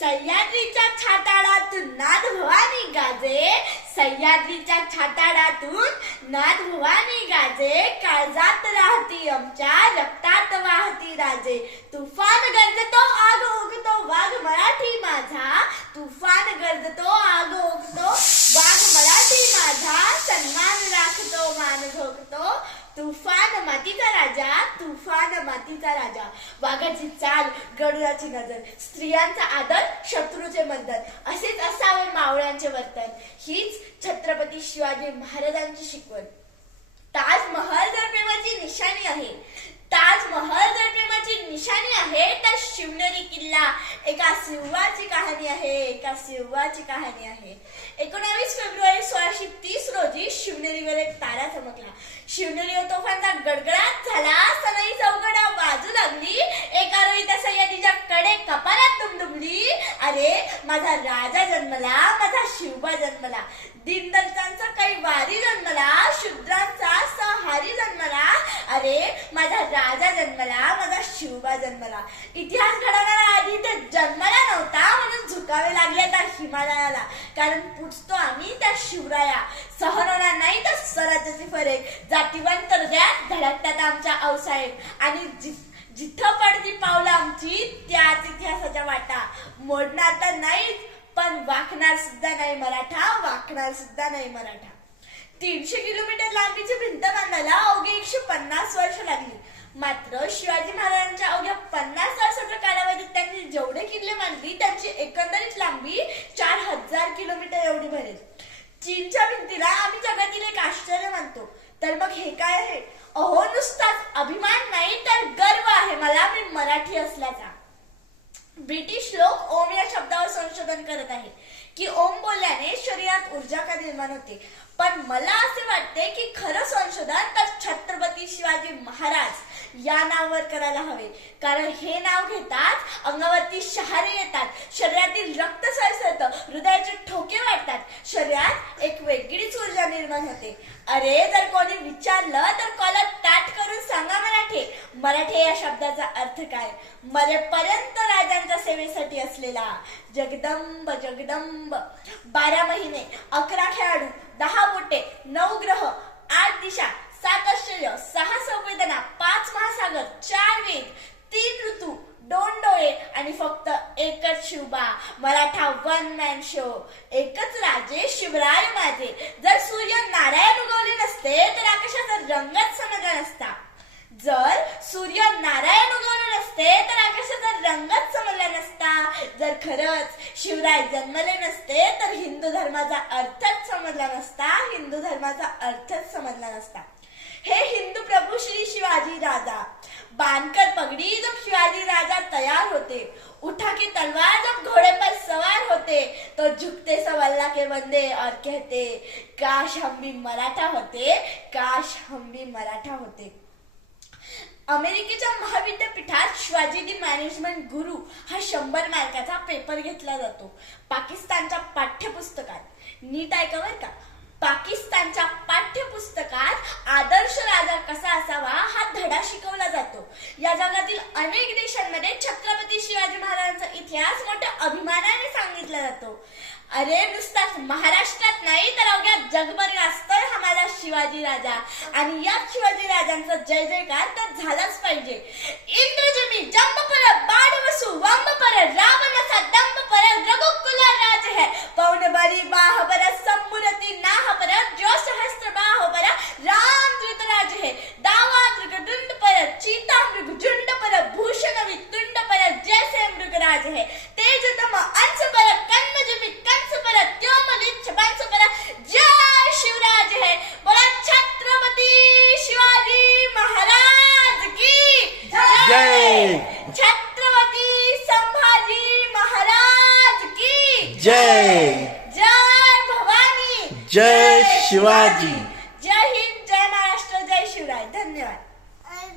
सह्याद्रीच्या छाताडातून नाद भवानी गाजे, सह्याद्रीच्या छाताडातून नाद भवानी गाजे, काळजात राहती आमच्या रक्तात वाहती राजे. तुफान गरजतो आग ओघतो वाघ मराठी माझा, तुफान गरजतो आग ओघतो वाघ मराठी माझा, सन्मान राखतो मान झोकतो तुफान मातीचा राजा, तुफान मातीचा राजा. वाघाची चाल, गरुडाची नजर, स्त्रियांचा आदर, शत्रूचे मर्दन, असेच असावे मावळ्यांचे वर्तन. हीच छत्रपती शिवाजी महाराजांची शिकवण. ताजमहल जर प्रेमाची निशाणी आहे, ताजमहल जर प्रेमाची निशाणी आहे, तर शिवनेरी किल्ला एका सिंहाची कहाणी आहे, एका सिंहाची कहाणी आहे. 19 फेब्रुवारी 1630 रोजी शिवनेरीवर एक तारा चमकला. शिवनेरीवर तोफांचा गडगडाट झाला, सनई चौघडा वाजू लागली, एका वेळी त्या सह्याद्रीच्या कडे कपारात दुमदुमली. अरे माझा राजा जन्मला, माझा शिवबा जन्मला, दीनदलितांचा काही वारी जन्मला, शूद्रांचा सहारी जन्मला. अरे माझा राजा जन्मला, माझा शिवबा जन्मला. इतिहास घडवणारा आधी ते जन्मला नव्हता, म्हणून झुकावे लागले त्या हिमालयाला, कारण पुजतो आम्ही त्या शिवराया. सहन होणार नाही तर स्वराज्याचे फरक, जातीवंत हृदयात धडकतात आमच्या आऊसाहेब. आणि जिथं पडती पावलं आमची, त्याच इतिहासाच्या वाटा. मोडणार तर नाहीच, पण वाकणार सुद्धा नाही मराठा, वाकणार सुद्धा नाही मराठा. 300 किलोमीटर लांबीची भिंत बांधायला अवघी 150 वर्ष लागली. मात्र शिवाजी महाराजांच्या अवघ्या 50 वर्षाच्या कालावधीत त्यांनी जेवढे किल्ले बांधली, त्यांची एकंदरीत लांबी 4000 किलोमीटर एवढी भरेल. चीनच्या भिंतीला आम्ही जगातील एक आश्चर्य मानतो, तर मग हे काय आहे? अहो नुसताच अभिमान नाही, तर गर्व आहे मला मी मराठी असल्याचा. ब्रिटिश लोक ओम या शब्दावर संशोधन करत आहेत की ओम बोलल्याने शरीरात ऊर्जा का निर्माण होते. पण मला असे वाटते की खरं संशोधन तर छत्रपती शिवाजी महाराज या नावावर करायला हवे, कारण हे नाव घेताच अंगावरती शहारे येतात, शरीरातील रक्त सळसळतं, हृदयाचे ठोके वाढतात, शरीरात एक वेगळीच ऊर्जा निर्माण होते. अरे जर कोणी विचारलं तर कॉलर ताट करून सांगा मराठे. मराठे या शब्दाचा अर्थ काय? मरेपर्यंत राजांच्या सेवेसाठी असलेला. जगदंब जगदंब. 12 महिने, 11 खेळाडू, 10 बोटे, 9 ग्रह, 8 दिशा, 7 आश्चर्य, 6 संवेदना, 5 महासागर, 4 वेद, 3 ऋतू, 2 डोळे आणि फक्त एकच Shivba. Maratha one man show. एकच राजे शिवराय माझे. जर सूर्य नारायण उगवले नसते तर आकाशाचा रंगच समजला नसता. जर सूर्य नारायण उगवले नसते तर आकाशाचा रंगच समजला नसता. जर खरंच शिवराय जन्मले नसते तर हिंदू धर्माचा अर्थच समजला नसता, हिंदू धर्माचा अर्थच समजला नसता. हे हिंदू प्रभू श्री शिवाजी राजा. बांधकर पगड़ी जब शिवाजी राजा तैयार होते, उठा के तलवार जब घोड़े पर सवार होते, तो झुकते सब अल्लाह के बंदे और कहते काश हम भी मराठा होते, काश हम भी मराठा होते. अमेरिकेच्या महाविद्यापीठात शिवाजी दी मॅनेजमेंट गुरु हा 100 मार्काचा पेपर घेतला जातो. पाकिस्तानच्या पाठ्यपुस्तकात, नीट ऐका बरं का, पाकिस्तानच्या पाठ्यपुस्तकात आदर्श राजा कसा असावा हा धडा शिकवला जातो. या जगातील अनेक देशांमध्ये छत्रपती शिवाजी महाराजांचा इतिहास मोठ्या अभिमानाने सांगितला जातो. अरे नुसताच महाराष्ट्रात नाही तर अवघ्या जगभर गाजतोय हा माझा शिवाजी राजा. आणि या शिवाजी राजांचा जय जयकार तर झालाच पाहिजे. इंद्रजमी जंब पर बाण वसु वंब पर रावणाचा दंब पर रघुकुल राज है. पौन बरी बाह पर सम्मुरती नाह पर जो सहस्त्र बाह पर राम धृतराज है. दावा मृगदुंड पर चीता मृगजुंड पर भूषण वितुंड पर जैसे मृगराज है. तेजतम अंश पर कन्मजमी कंस पर त्योमलिच्छ बंश पर जय शिवराज है. बोला छत्रपती शिवाजी महाराज की जय. छत्रपती संभाजी महाराज की जय. जय भवानी, जय शिवाजी.